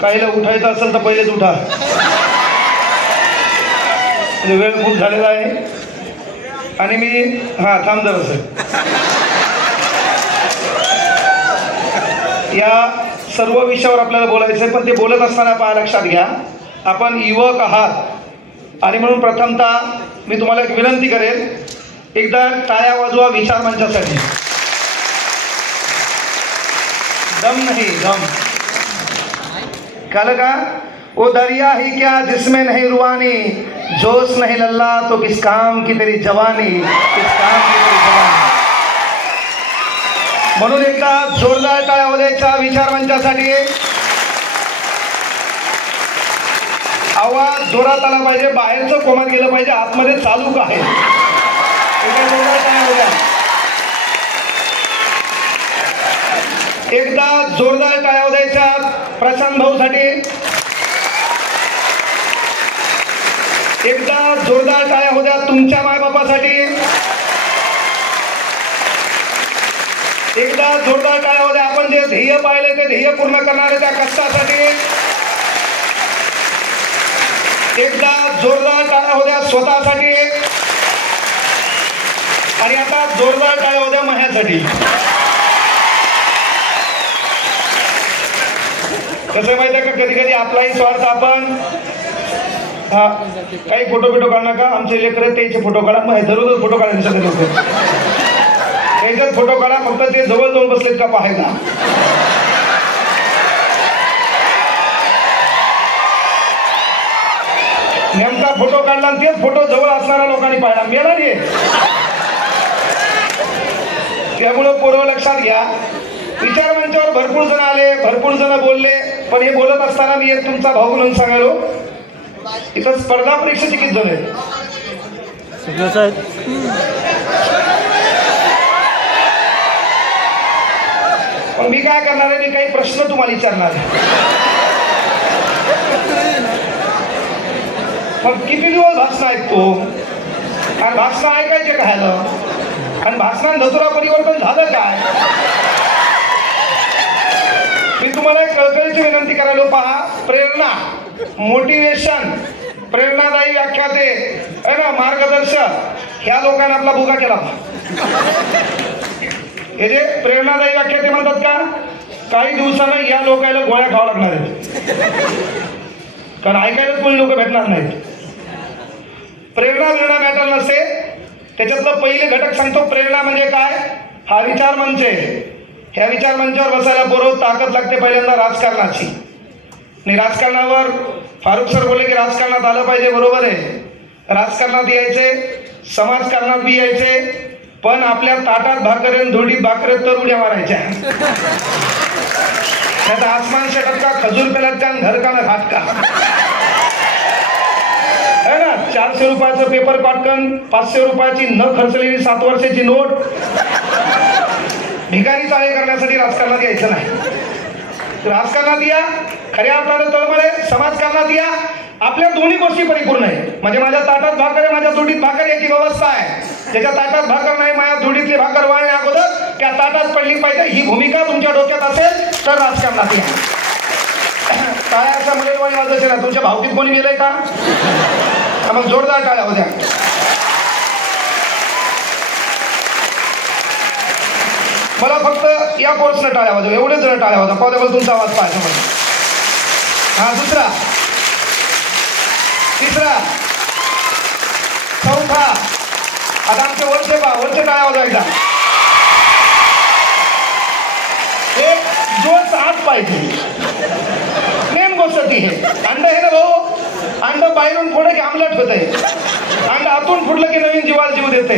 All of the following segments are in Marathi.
काहीला उठायचं असेल तर पहिलेच उठा, वेळ खूप झालेला आहे. आणि मी थांब जरासं. या सर्व विषयावर आपल्याला बोलायचं आहे, पण ते बोलत असताना पहा, लक्षात घ्या, आपण युवक आहात आणि म्हणून प्रथमतः मी तुम्हाला एक विनंती करेन, एकदा टाळ्या वाजवा विचार मंचासाठी. दम नहीं दम. कल का वो दरिया ही क्या जिसमें नहीं रुआनी, जोश नहीं लल्ला तो किस काम की तेरी जवानी, किस काम की तेरी जवानी. म्हणून एकदा जोरदार टाळ्या वाजवायच्या विचार मंचासाठी. आवाज जोरात आला पाहिजे, बाहेरचं कोमात गेलं पाहिजे, आतमध्ये चालू का आहे. एकदा जोरदार टाळ्या वाजवायच्या प्रशांत भाऊसाठी. एकदा जोरदार टाळ्या होत्या तुमच्या मायबापासाठी. एकदा जोरदार टाळ्या होत्या आपण जे ध्येय पाहिले ते ध्येय पूर्ण करणारे त्या कष्टासाठी. एकदा जोरदार टाळ्या होत्या स्वतःसाठी. आणि आता जोरदार टाळ्या होत्या माझ्यासाठी. कसं माहिती आहे का, कधी कधी आपलाही स्वार्थ आपण काही फोटो काढ नका, आमचे लेकर त्याचे फोटो काढा, मग दररोज फोटो काढायचे सगळे लोक. त्याच्यात फोटो काढा, फक्त ते जवळ जाऊन बसलेत का पाहायला. नेमका फोटो काढला आणि तेच फोटो जवळ असणाऱ्या लोकांनी पाहिला, मेला नाही. त्यामुळं पूर्व लक्षात घ्या, विचार मंचावर भरपूर जण आले, भरपूर जण बोलले, पण हे बोलत असताना मी एक तुमचा भाऊ म्हणून सांगालो, इथं स्पर्धा परीक्षेचे किती जण आहेत? पण मी काय करणार आहे, मी काही प्रश्न तुम्हाला विचारणार आहे. पण किती दिवस भाषण ऐकतो आणि भाषण ऐकायचे काय, आणि भाषणात धतुरा परिवर्तन झालं काय? मी तुम्हाला एक कळकळीची विनंती करायला, पहा, प्रेरणा, मोटिवेशन, प्रेरणादायी व्याख्याते आहे ना, मार्गदर्शक, ह्या लोकांना आपला भुगा केला. हे जे प्रेरणादायी व्याख्याते म्हणतात का, काही दिवसानं या लोकांना गोळ्या खावा लागणार आहेत, कारण ऐकायलाच कोणी लोक भेटणार नाहीत. प्रेरणा मॅटर नसते. त्याच्यातलं पहिले घटक सांगतो, प्रेरणा म्हणजे काय. हा विचार मंच आहे. ह्या विचार मंचावर बसायला बरोबर ताकद लागते पहिल्यांदा राजकारणाची. आणि राजकारणावर फारुख सर बोलले की राजकारणात आलं पाहिजे, बरोबर आहे. राजकारणात यायचे, समाजकारणात बी यायचे, पण आपल्या ताटात भाकरेन धुळीत भाकरेत तर उड्या मारायच्या. त्याचा आसमान से टपका, खजूर पे लटका, घर का न घाट का, है ना. 400 रुपयाचं पेपर पाटकन, 500 रुपयाची न खर्चलेली 7 वर्षाची नोट. भिकारी चाळे करण्यासाठी राजकारणात यायचं नाही. राजकारणात या, खऱ्या अर्थानं तळमळे, समाजकारणात या. आपल्या दोन्ही गोष्टी परिपूर्ण आहे. म्हणजे माझ्या ताटात भाकर आहे, माझ्या धुडीत भाकर याची व्यवस्था आहे. ज्याच्या ताटात भाकर नाही, माझ्या धुडीतली भाकर वाळण्या अगोदर त्या ताटात पडली पाहिजे, ही भूमिका तुमच्या डोक्यात असेल तर राजकारणात या. टाळ्या अशा मुलीवाणी वाजवायचे ना. तुमच्या भावकीत कोणी गेलंय का? मग जोरदार टाळ्या होत्या. मला फक्त या कोर्सनं टाळ्या वाजव, एवढेच जण टाळ्या होता. पाहू तुमचा आवाज पाहायचा मला. हा, दुसरा, तिसरा, चौथा. आता आमचे वरचे टाळ्या वाजवायचा. एक जोश आत पाहिजे. मेन गोष्ट ती आहे. अंड आहे ना भाऊ, अंड बाहेरून फोडलं की आमलट होत आहे, अंड आतून फुटलं की नवीन जीवाला जीव देते.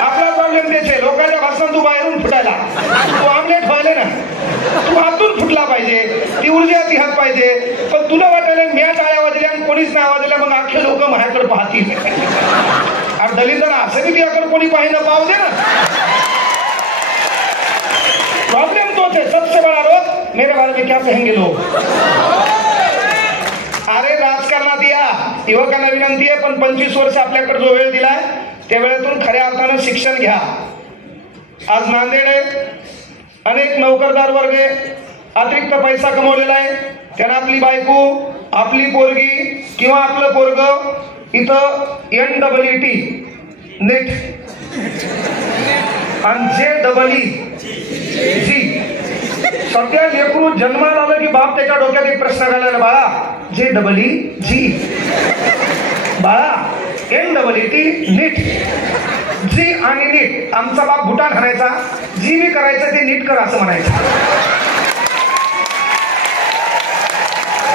आपला प्रॉब्लेम तेच आहे. लोकांच्या भाषणात तू बाहेरून फुटायला, तू आमलेट व्हायला ना, तू आतून फुटला पाहिजे, ती ऊर्जा ती हात पाहिजे. पण तुला वाटायला मी टाळ्या वाजल्या आणि कोणीच नाही वाजल्या, मग अख्खे लोक माझ्याकडे पाहतील. आणि दलितांना असं की तुझ्याकडे कोणी पाहिजे पाहू दे ना. प्रॉब्लेम तोच है. सबसे बड़ा रोग मेरे बारे में क्या कहेंगे लोग. अरे राजकारणात या, युवकांना विनंती आहे, पण 25 वर्ष आपल्याकडे जो वेळ दिलाय त्या वेळेतून खऱ्या अर्थानं शिक्षण घ्या. आज नांदेड आहे, अनेक नोकरदार वर्ग आहे, अतिरिक्त पैसा कमवलेला आहे, त्यानं आपली बायको, आपली पोरगी किंवा आपलं पोरग इथं NEET नेट आणि JEE सध्या लेकरू जन्माला आलं की बाप त्याच्या डोक्यात एक प्रश्न घालायला, बाळा JEE बाळा NEET नीट जी आणि नीट. आमचा बाप भूटान हाणायचा, जी बी करायचं ते नीट कर असं म्हणायचं.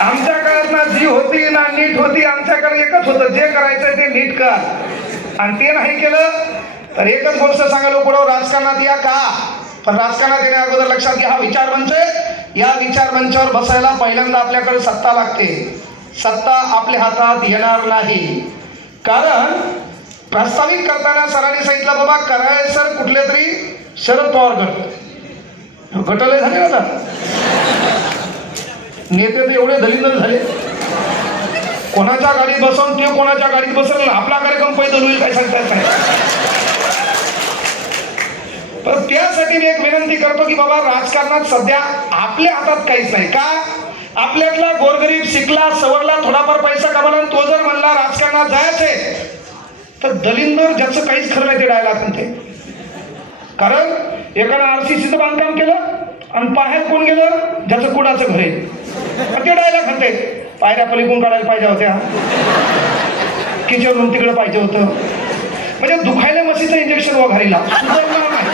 आमच्या काळात ना जी होती ना नीट होती, आमच्याकडे एकच होतं, जे करायचं ते नीट कर. आणि ते नाही केलं तर एकच गोष्ट सांगायला पुढं, राजकारणात या का. पण राजकारणात येण्या अगोदर लक्षात घ्या, हा विचार मंच आहे. या विचार मंचावर बसायला पहिल्यांदा आपल्याकडे सत्ता लागते. सत्ता आपल्या हातात येणार नाही. कारण प्रस्तावित करताना सरांनी सांगितलं, बाबा कराय सर कुठले तरी शरद पवार गट गटले झाले आता. नेते तर एवढे दलिंदर झाले, कोणाच्या गाडीत बसवून ते कोणाच्या गाडीत बसवलं, आपला कार्यक्रम पैदल होईल काय सांगतात काय. तर त्यासाठी मी एक विनंती करतो की बाबा राजकारणात सध्या आपल्या हातात काहीच नाही. का आपल्यातला गोरगरीब शिकला सवरला थोडाफार पैसा कमावला, तो जर म्हणला राजकारणात जायचंय तर दलिंदर ज्याचं काहीच खरं नाही ते डायलॉग म्हणते. कारण एकानं RCCचं बांधकाम केलं आणि बाहेर कोण गेलं, ज्याचं कुणाचं घर आहे ते डायलॉग म्हणते. पायऱ्या पलीकडून काढायला पाहिजे होत्या, किचन रूम तिकडे पाहिजे होतं. म्हणजे दुखायला मशीचं इंजेक्शन वघारीला सुधारणार नाही.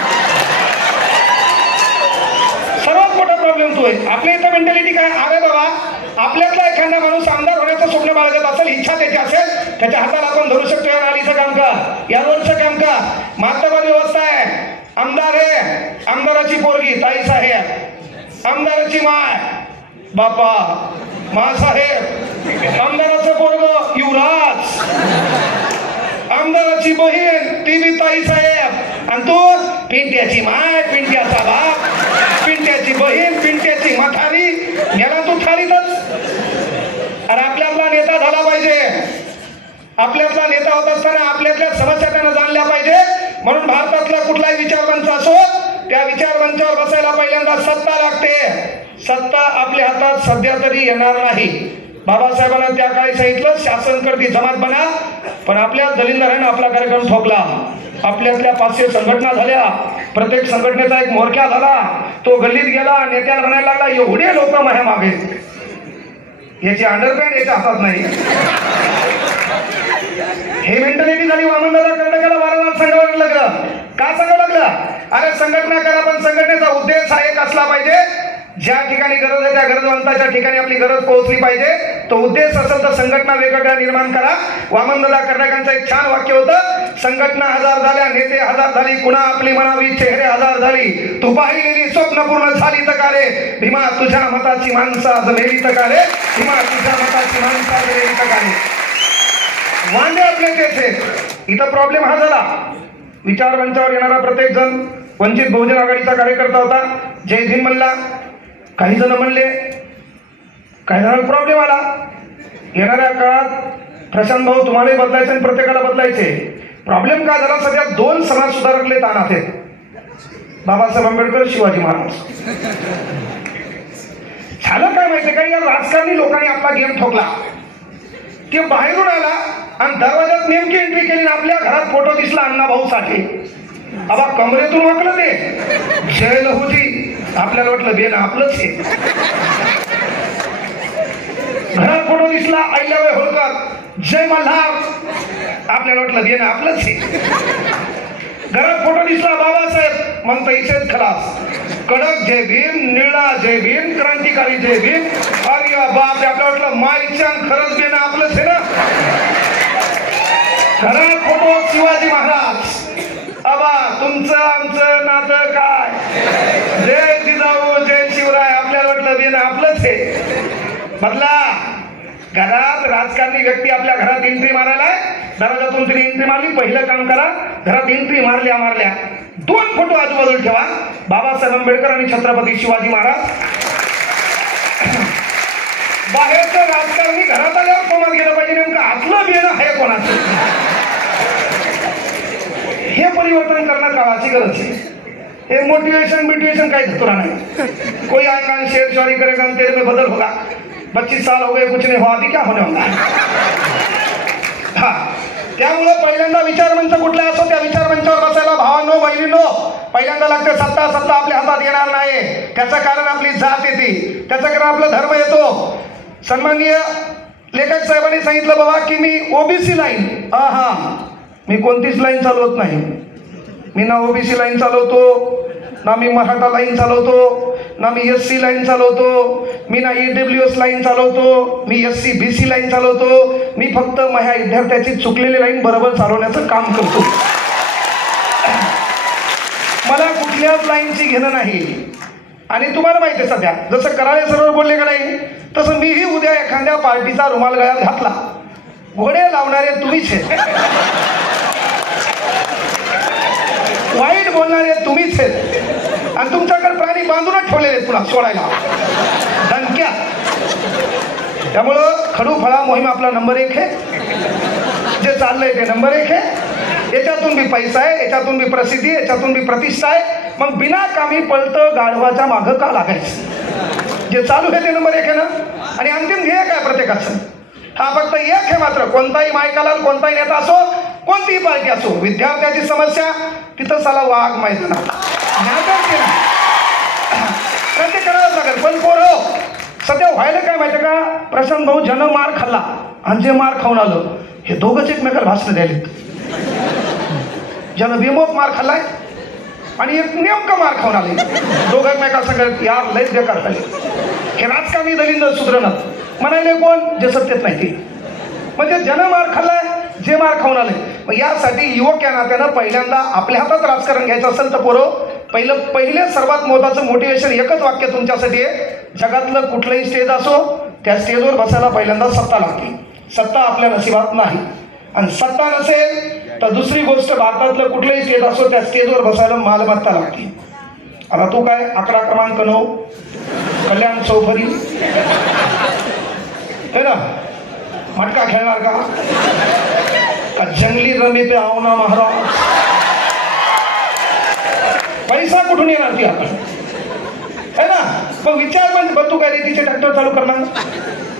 सर्वात मोठा प्रॉब्लेम तो आहे. आपल्या इथं मेंटॅलिटी काय, अरे बाबा आपल्यातला एखादा माणूस आमदार होण्याचं स्वप्न बाळगत असेल, इच्छा त्याची असेल, त्याच्या हाताला आपण धरू शकतो. या नालीचं काम का, या रोडचं काम का, मातबर व्यवस्था आहे, आमदार आहे, आमदाराची पोरगी ताई साहेब, आमदाराची माय बापा मासाहेब, आमदाराचं पोरग युवराज, आमदाराची बहीण ती बी ताई साहेब, आणि तू पिंट्याची माय, पिंट्याचा बाप, पिंट्याची बहीण, पिंट्याची म्हातारी, याला तू थालीतच. अरे आपल्यातला नेता झाला पाहिजे. आपल्यातला नेता होत असताना आपल्यातल्या समस्या त्यानं जाणल्या पाहिजे. म्हणून भारतातला कुठलाही विचारमंच असो, त्या विचारमंचावर बसायला पहिल्यांदा सत्ता लागते. सत्ता आपल्या हातात सध्या तरी येणार नाही. बाबासाहेबांना त्या काळी सांगितलं शासन करती जमात बना, पण आपल्या दलिंदराने आपला कार्यक्रम ठोकला. आपल्यातल्या 500 संघटना झाल्या, प्रत्येक संघटनेचा एक मोर्चा झाला, तो गल्लीत गेला, नेत्याला म्हणायला लागला एवढे लोक माझ्या मागे, याची अंडरपॅन्ट याच्या हातात नाही. हे मेंटॅलिटी झाली. वामनदादा कर्नाटकाला वारंवार सांगावं लागलं. का सांगावं लागलं, अरे संघटना करा पण संघटनेचा उद्देश हा एक असला पाहिजे, ज्या ठिकाणी गरज आहे त्या गरजवंताच्या ठिकाणी आपली गरज पोहोचली पाहिजे. तो उद्देश असेल तर संघटना वेगवेगळ्या निर्माण करा. वामनदादा कर्नाटकांचं एक छान वाक्य होतं, संघटना हजार झाल्या, नेते हजार झाली, कुणा आपली म्हणावी चेहरे हजार झाली, तू पाहिलेली स्वप्न पूर्ण झाली तकारे, भीमा तुझ्या मताची माणसं आज मेली तकारे, भीमा तुझ्या मताची माणसं आज मेली तकारे. वांदे आपले तेच. इथं प्रॉब्लेम हा झाला, विचार मंचावर येणारा प्रत्येक जण वंचित बहुजन आघाडीचा कार्यकर्ता होता, जय भीम म्हणला, काही जण म्हणले, काही जणांना प्रॉब्लेम आला. येणाऱ्या काळात प्रशांत भाऊ तुम्हालाही बदलायचे आणि प्रत्येकाला बदलायचे. प्रॉब्लेम काय झाला, सध्या 2 समाज सुधारकले ताणात आहेत, बाबासाहेब आंबेडकर, शिवाजी महाराज. झालं काय माहितीये का, या राजकारणी लोकांनी आपला गेम ठोकला. ते बाहेरून आला आणि दरवाजात नेमकी एंट्री केली, आपल्या घरात फोटो दिसला अण्णाभाऊ साठे. आबा कमरेतून वाकलं ते, जय लहूजी. आपल्याला वाटलं बेन आपलंच आहे. घरात फोटो दिसला अहिल्याबाई होळकर, जय मल्हार. आपल्याला वाटलं बेन आपलंच आहे. घरात फोटो दिसला बाबासाहेब, मग तर इथेच खलास. कडक जय भीम, निळा जय भीम, क्रांतिकारी जय भीम. अरे बाप, आपल्याला वाटलं माईच्या खरंच बेन आपलंच आहे ना. घरात फोटो शिवाजी महाराज. आबा तुमचं आमचं नातं काय, जय जिजाऊ जय शिवराय. आपल्याला वाटलं बेन आपलंच आहे. बदला. घरात राजकारणी व्यक्ती आपल्या घरात एंट्री मारायला, दरवाजातून तिने एंट्री मारली, पहिलं काम करा, घरात एंट्री मारल्या 2 फोटो आजूबाजूला ठेवा, बाबासाहेब आंबेडकर आणि छत्रपती शिवाजी महाराज. बाहेरचं राजकारणी घरात आल्यावर कोणात गेलं पाहिजे, नेमकं आतलं बेन आहे कोणाचं, हे परिवर्तन करणं काळाची गरज आहे. ये मोटिवेशन काही धतुरा नहीं। कोई आएगा शेर चोरी करेगा तेरे में बदल होगा, 25 साल हो गए कुछ नहीं हुआ, अभी क्या होने वाला है। हाँ, त्यामुळे पहिल्यांदा विचारमंच कुठला असो त्या विचारमंचावर बसायला भावांनो बहिणींनो पहिल्यांदा लागते सत्ता आपल्या हातात येणार नाही। त्याचं कारण आपली जात येते, त्याचं कारण आपला धर्म येतो। सन्माननीय लेखक साहेबांनी सांगितलं बाबा की मी ओबीसी लाईन, मी कोणतीच लाईन चालवत नाही। मी ना ओबीसी लाईन चालवतो, ना मी मराठा लाईन चालवतो, ना मी एससी लाईन चालवतो, मी ना ईडब्ल्यूएस लाईन चालवतो, मी एससी बीसी लाईन चालवतो। मी फक्त माझ्या विद्यार्थ्याची चुकलेली लाईन बरोबर चालवण्याचं काम करतो। मला कुठल्याच लाईनची घेणं नाही। आणि तुम्हाला माहिती आहे सध्या जसं कराळे सरोवर बोलले का नाही, तसं मीही उद्या एखाद्या पार्टीचा रुमाल गळ्यात घातला, घोडे लावणारे तुम्हीच आहेत, वाईट बोलणारे तुम्हीच आहेत, आणि तुमच्याकडे प्राणी बांधूनच ठेवलेले पुन्हा सोडायला धनक्या। त्यामुळं खडू फळा मोहीम आपला नंबर 1 आहे, जे चाललंय ते नंबर 1 आहे। याच्यातून बी पैसा आहे, याच्यातून बी प्रसिद्धी आहे, याच्यातून बी प्रतिष्ठा आहे। मग बिना कामी पळतं गाढवाच्या मागं का लागायचं? जे चालू आहे ते नंबर 1 आहे ना। आणि अंतिम ध्येय काय प्रत्येकाचं? हा फक्त एक आहे मात्र, कोणताही मायकाला कोणताही नेता असो, कोणतीही पार्टी असो, विद्यार्थ्याची समस्या तिथं साला वाघ मैदानात ते करावंच लागेल। पण पोरं सध्या व्हायला काय माहिती का, प्रशांत भाऊ जन मार खाल्ला आणि जे मार खाऊन आलं हे दोघंच एकमेकाला भाषण द्यायलेत। ज्यानं बेमोक मार खाल्लाय आणि एक नेमका मार खाऊन आले, दोघं एकमेकाला सांगत यार लयच बेकार झाले, हे राजकारणी दलिंद सुधरणात म्हणाले कोण, जे सत्तेत नाही ते। म्हणजे ज्यानं मार खाल्लाय, जे मार खाऊन आले। मग यासाठी युवक या नात्यानं पहिल्यांदा आपल्या हातात राजकारण घ्यायचं असेल तर पोरं पहिले सर्वात महत्त्वाचं मोटिवेशन एकच वाक्य तुमच्यासाठी आहे, जगातलं कुठलंही स्टेज असो त्या स्टेजवर बसायला पहिल्यांदा सत्ता लागते। सत्ता आपल्या नशिबात नाही, आणि सत्ता नसेल तर दुसरी गोष्ट भारतातलं कुठलंही स्टेज असो त्या स्टेजवर बसायला मालमत्ता लागते। आता तू काय 11 क्रमांक 9 कल्याण चौफरी है ना, मटका खेळणार का जंगली रमी पे आओ ना महाराज? पैसा कुठून येणार ती आपण है ना। मग विचार म्हणजे तू काय रेतीचे ट्रॅक्टर चालू करणार?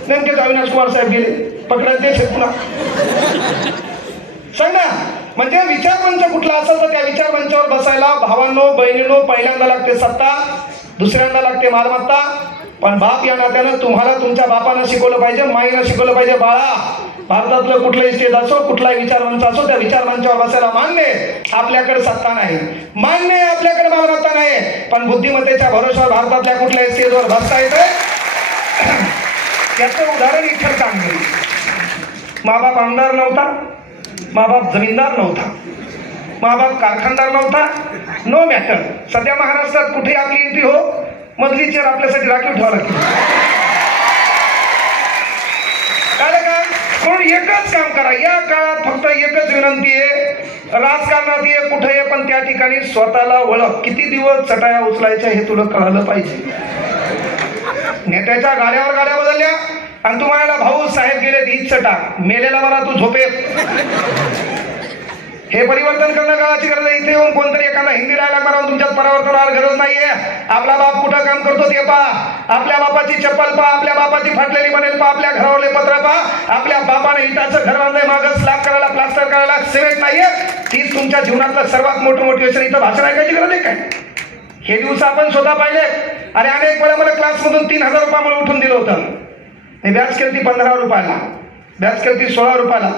नेमकेच अविनाश कुमार साहेब गेले पकडायचे पुन्हा सांग ना। म्हणजे विचारमंच कुठला असेल तर त्या विचारमंचावर बसायला भावांनो बहिणींनो पहिल्यांदा लागते सत्ता, दुसऱ्यांदा लागते मालमत्ता। पण बाप या नात्यानं तुम्हाला तुमच्या बापानं शिकवलं पाहिजे, माईनं शिकवलं पाहिजे, बाळा भारतातलं कुठलंही स्टेज असो कुठलाही विचारमंच असो त्या विचारमंचावर बसायला मान्य, आपल्याकडे सत्ता नाही, मान्य आहे आपल्याकडे मालमत्ता नाही, पण बुद्धिमत्तेच्या भरोश्यावर भारतातल्या कुठल्याही स्टेजवर बसता येते। त्याचं उदाहरण इथं सांगेल। माबाप आमदार नव्हता, माबाप जमीनदार नव्हता, माबाप कारखानदार नव्हता, नो मॅटर। सध्या महाराष्ट्रात कुठे आपली एंट्री हो मधली चेअर आपल्यासाठी राखीव ठेवावं लागते। काय का म्हणून एकच काम करा, या काळात फक्त एकच विनंती आहे, राजकारणात ये कुठे आहे पण त्या ठिकाणी स्वतःला ओळख। किती दिवस चटाया उचलायच्या हे तुला कळालं पाहिजे। नेत्याच्या गाड्यावर गाड्या बदलल्या आणि तुम्हाला भाऊ साहेब गेले हीच चटा मेलेला मला तू झोपेत। हे परिवर्तन करणं काळाची गरज आहे। इथे येऊन कोणतरी एखादा हिंदी डायलॉग मारून तुमच्यात परिवर्तनावर गरज नाहीये। आपला बाप कुठं काम करतो ते पहा, आपल्या बापाची चप्पल पहा, आपल्या बापाची फाटलेली बनेल पहा, आपल्या घरावरले पत्र पहा, आपल्या बापाने इटाचं घर बांधलंय, मागं स्लॅब करायला प्लास्टर करायला सिमेंट नाहीये। तीच तुमच्या जीवनातलं सर्वात मोठं मोटिवेशन। इथं भाषण ऐकायची गरज आहे काय? हे दिवस आपण स्वतः पाहिले। अरे अनेक वेळा मला क्लासमधून 3000 रुपयामुळे उठून दिलं होतं। मी बॅच केली 15 रुपयाला, बॅच केली 16 रुपयाला,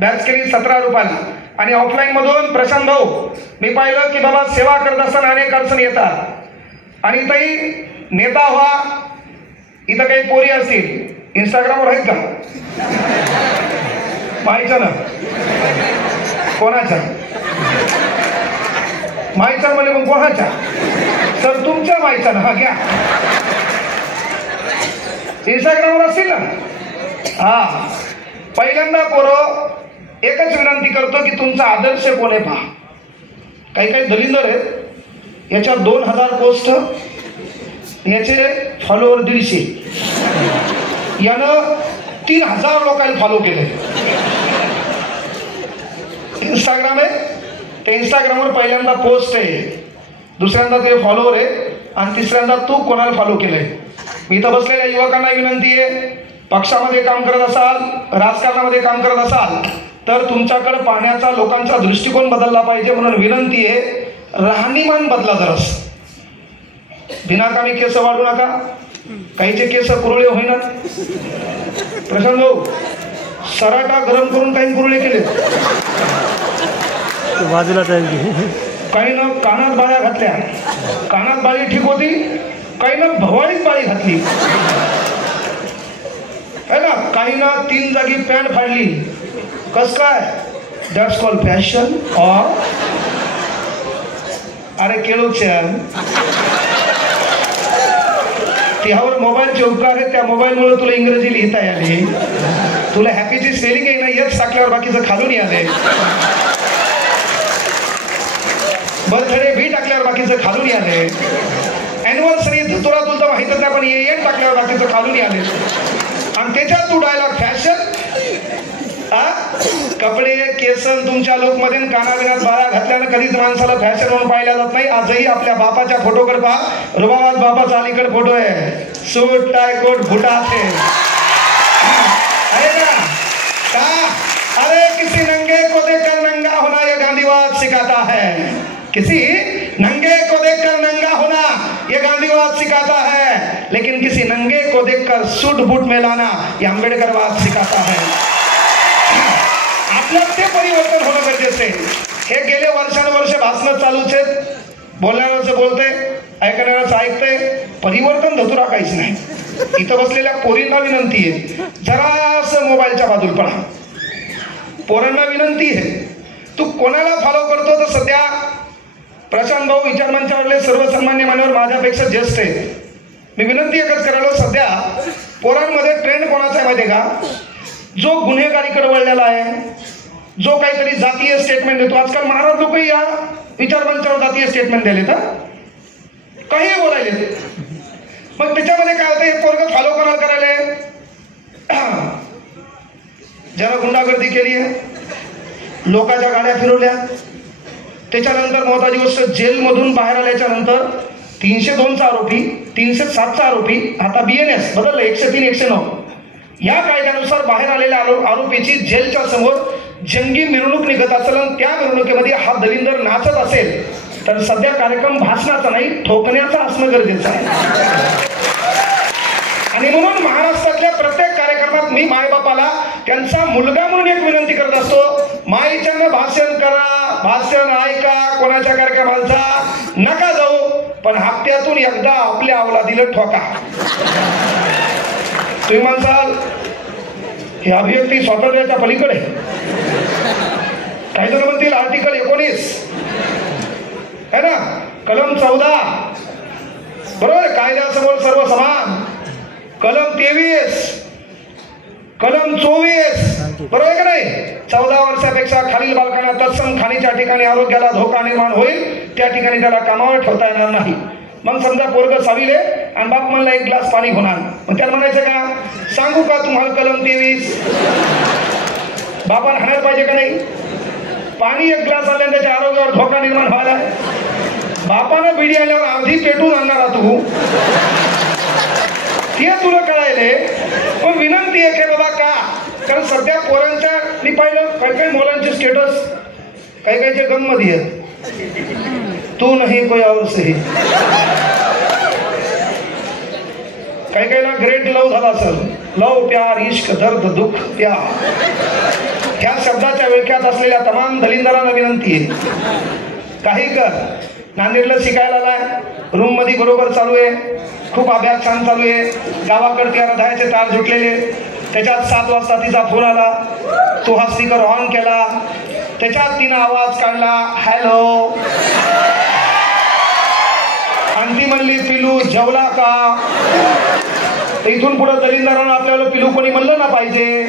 बॅच केली 17 रुपयाला। आणि ऑफलाईन मधून प्रशांत भाऊ मी पाहिलं की बाबा सेवा करत असताना अनेक अडचणी येतात आणि ताई नेता व्हा। इथं काही पोरी असतील इंस्टाग्रामवर आहेत का? माहिती ना कोणाच्या माईचा म्हणजे मग कोणाच्या? सर तुमच्या माईचा ना, हा घ्या इंस्टाग्रामवर असतील ना। हा पहिल्यांदा पोरं एकच विनंती करतो की तुमचा आदर्श कोण आहे पहा। काही काही दलिंदर आहेत, याच्यावर 2000 पोस्ट, याचे फॉलोअर 150, यानं 3000 लोकांना फॉलो केले। इंस्टाग्राम आहे, ते इंस्टाग्रामवर पहिल्यांदा पोस्ट आहे दुसऱ्यांदा तुझे फॉलोअर आहे आणि तिसऱ्यांदा तू कोणाला फॉलो केलंय. मी इथं बसलेल्या युवकांना विनंती आहे, पक्षामध्ये काम करत असाल, राजकारणामध्ये काम करत असाल तर तुमच्याकडे पाहण्याचा लोकांचा दृष्टिकोन बदलला पाहिजे. म्हणून विनंती आहे, राहणीमान बदला जरास. बिनाकामी केस वाढू नका. काहीचे केस कुरळे होईना. प्रशांत भाऊ, सराटा गरम करून काही कुरळे केले. बाजूला काही ना कानात बाळ्या घातल्या. कानात बाळी ठीक होती, काही ना भवाळीत बाळी घातली है ना. काही ना 3 जागी पॅन्ट फाडली. कस काय? That's call fashion. अरे केळू छान. त्यावर मोबाईलचे उपकार आहेत. त्या मोबाईलमुळे तुला इंग्रजी लिहिता आली. तुला हॅपीची स्पेलिंग आहे ना येच टाकल्यावर बाकीचं खालून आले. बर्थडे बी टाकल्यावर बाकीचं खालून आले. ॲनिव्हर्सरी तुला तुला माहितच नाही पण ये टाकल्यावर बाकीचं खालून आले. आणि त्याच्यात तू डायलॉग फॅशन. कपडे केसन तुमच्या लोकमध्ये कानाबिनात बाळा घातल्यानं कधीच माणसाला फॅशन म्हणून पाहिला जात नाही. आजही आपल्या बापाच्या फोटोकडे पहा. रुबाबात बापाचा अलीकडे फोटो आहे. सूट टाय कोट फुटा आहे का? अरे किसी नंगे को देखकर नंगा होना ये गांधीवाद सिखाता है. किसी नंगे को देखकर नंगा होना ये गांधीवाद सिखाता है. लेकिन किसी नंगे को देखकर सूट बूट में लाना ये आंबेडकरवाद सिखाता है. आपल्यात ते परिवर्तन होणं गरजेचं आहे. हे गेले वर्षानुवर्ष भाषणं चालूच आहेत. बोलणाऱ्याचं बोलतंय, ऐकणाऱ्याचं ऐकतंय. परिवर्तन धतुरा काहीच नाही. इथं बसलेल्या पोरींना विनंती आहे, जरासं मोबाईलच्या बाजूला पडा. पोरांना विनंती आहे, तू कोणाला फॉलो करतो. तर सध्या प्रशांत भाऊ विचार मंचावरले सर्वसामान्य मान्यवर माझ्यापेक्षा ज्येष्ठ आहे. मी विनंती एकच करायला, सध्या पोरांमध्ये ट्रेंड कोणाचा आहे माहिती आहे का? जो गुन्हेगारीकडे वळलेला आहे, जो काहीतरी जातीय स्टेटमेंट देतो. आजकाल महाराज लोक या विचार मंचावर जातीय स्टेटमेंट दिले तर काही बोलायले. मग त्याच्यामध्ये काय होतं, हे पोरग फॉलो कोणाला करायला? ज्यानं गुंडागर्दी केली आहे, लोकांच्या गाड्या फिरवल्या, त्याच्यानंतर महत्वाची गोष्ट जेलमधून बाहेर आल्याच्या नंतर 302चा आरोपी, 307चा आरोपी, आता BNS बदललं 103 109 या कायद्यानुसार बाहेर आलेल्या आरोपीची जेलच्या समोर जंगी मिरवणूक निघत असेल आणि त्या मिरवणुकीमध्ये हा दलिंदर नाचत असेल तर सध्या कार्यक्रम भाषणाचा नाही ठोकण्याचा असणं गरजेचं आहे. आणि म्हणून महाराष्ट्रातल्या प्रत्येक कार्यक्रमात मी मायबापाला त्यांचा मुलगा म्हणून एक विनंती करत असतो, माईच्यानं भाषण करा, भाषण ऐका, कोणाच्या कार्यक्रमांचा नका जाऊ, पण हप्त्यातून एकदा आपल्या अवलादीला ठोका. तुम्ही म्हणसाल हे अभिव्यक्ती स्वातंत्र्याच्या पलीकडे. काही जण म्हणतील आर्टिकल 19 है ना, कलम 14 बरोबर, कायद्यासमोर सर्व समान. कलम 23, कलम 24 बरोबर का नाही. 14 वर्षापेक्षा खालील बालकांना तत्सम खाणीच्या ठिकाणी आरोग्याला धोका निर्माण होईल त्या ठिकाणी त्याला कामावर ठेवता येणार नाही. मग समजा पोरग साविले आणि बाप म्हणला 1 ग्लास पाणी होणार, मग त्याला म्हणायचं का, सांगू का तुम्हाला कलम 23 बापान हाणायला पाहिजे का नाही. पाणी 1 ग्लास आल्याने त्याच्या आरोग्यावर धोका निर्माण व्हायला. बापानं बिडी आल्यावर आधी पेटून आणणारा तू, ते तुला कळायले. पण विनंती आहे की बाबा का, कारण सध्या पोरांच्या मी पाहिलं काही मुलांचे स्टेटस काही काहीचे गममध्ये आहेत. तू नाही कोई और सही. काही काहीला ग्रेट लव झाला असेल. लव प्यार इश्क दर्द दुःख प्यार ह्या शब्दाच्या विळख्यात असलेल्या तमाम दलिंदरांना विनंती आहे, काही कर. नांदेडला शिकायला आलाय, रूम मध्ये बरोबर चालू आहे, खूप अभ्यास छान चालू आहे. गावाकडे त्या हृदयाचे तार जुटलेले. त्याच्यात 7 वाजता तिचा फोन आला, तो हा स्पीकर ऑन केला, त्याच्यात तिनं आवाज काढला हॅलो, आणि ती म्हणली पिलू जेवला का. इथून पुढे दलिंदरांना आपल्याला पिलू कोणी म्हणलं ना पाहिजे.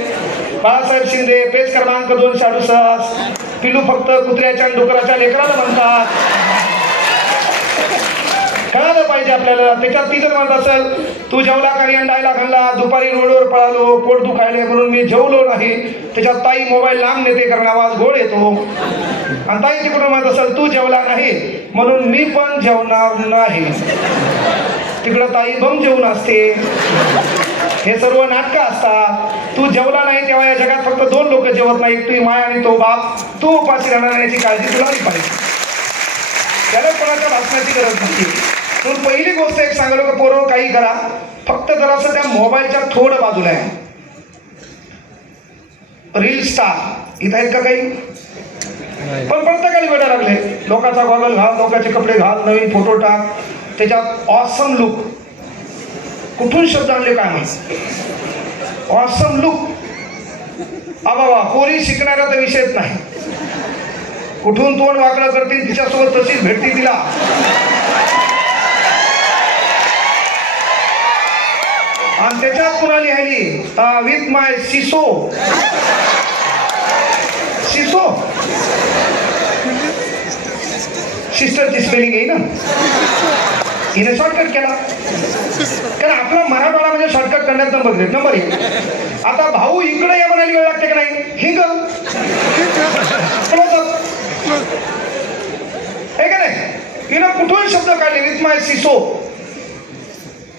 बाळासाहेब शिंदे पेज क्रमांक 268, पिलू फक्त कुत्र्याच्या आणि डुकराच्या लेकराला म्हणतात. कळालं पाहिजे आपल्याला. त्याच्यात ती जर म्हणत असेल तू जेवला का नाही डायला खाल्ला, दुपारी रोडवर पळालो, पोट दुखायले म्हणून मी जेवलो नाही, त्याच्यात ताई मोबाईल लांब नेते कारण आवाज गोड येतो, आणि ताई तिकडून म्हणत असेल तू जेवला नाही म्हणून मी पण जेवणार नाही, तिकडं ताई बम जेवून असते. हे सर्व नाटकं असतात. तू जेवला नाही तेव्हा या जगात फक्त 2 लोक जेवत नाही, तुझी माय आणि तो बाप. तू उपाशी राहणार नाही याची काळजी तुला नाही पाहिजे. त्याला कोणाच्या भाषणाची गरज नाही. म्हणून पहिली गोष्ट एक सांगलो की पोरं काही करा, फक्त जरासं त्या मोबाईलच्या थोडं बाजूला आहे. रील स्टार इथं आहेत का काही? पण प्रत्येकाला वेळ लागले. लोकांचा गॉगल घाल, लोकांचे कपडे घाल, नवीन फोटो टाक, त्याच्यात ऑसम लुक. कुठून शब्द आणले काय माहिती? Awesome look. अबाबा पोरी शिकणारा तर विषयच नाही. कुठून तोंड वाकडं करतील, तिच्यासोबत तशीच भेटती तिला. आणि त्याच्यात पुन्हा लिहायली with my seesaw. Seesaw सिस्टरची spelling आहे ना, हिने शॉर्टकट केला. कारण आपला मराठवाडा म्हणजे शॉर्टकट करण्यात नंबर 1. आता भाऊ इकडे या म्हणायला वेळ लागते का नाही? हिंग हे का नाही? हिनं कुठून शब्द काढले with my sis.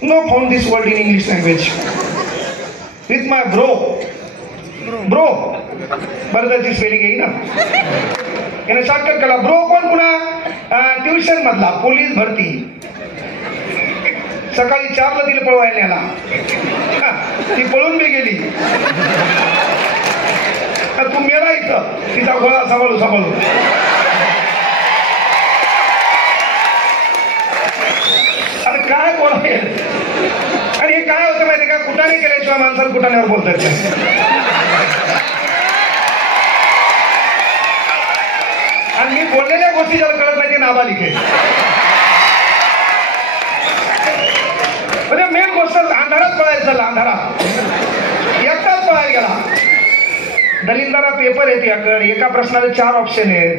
No found this word in English language. With my bro. Bro बरं स्पेलिंग आहे ना, याने शॉर्टकट केला. ब्रो कोण? पुन्हा ट्युशन मधला पोलीस भरती. सकाळी 4ला तिला पळवायला न्याला, ती पळून बी गेली. तू मेला इथं, तिचा गोळा सांभाळू. अरे काय बोलाय? आणि हे काय होतं माहिती का? कुठाने केल्याशिवाय माणसाला कुठाण्यावर बोलता येत नाही. आणि मी बोललेल्या गोष्टी ज्याला कळत नाही ते नाबालिक आहे. म्हणजे मेन गोष्ट अंधारात पळायचं. अंधारात एकटाच पळायला गेला. दलिंदारा पेपर आहे त्याकडे, एका प्रश्नाला 4 ऑप्शन आहेत.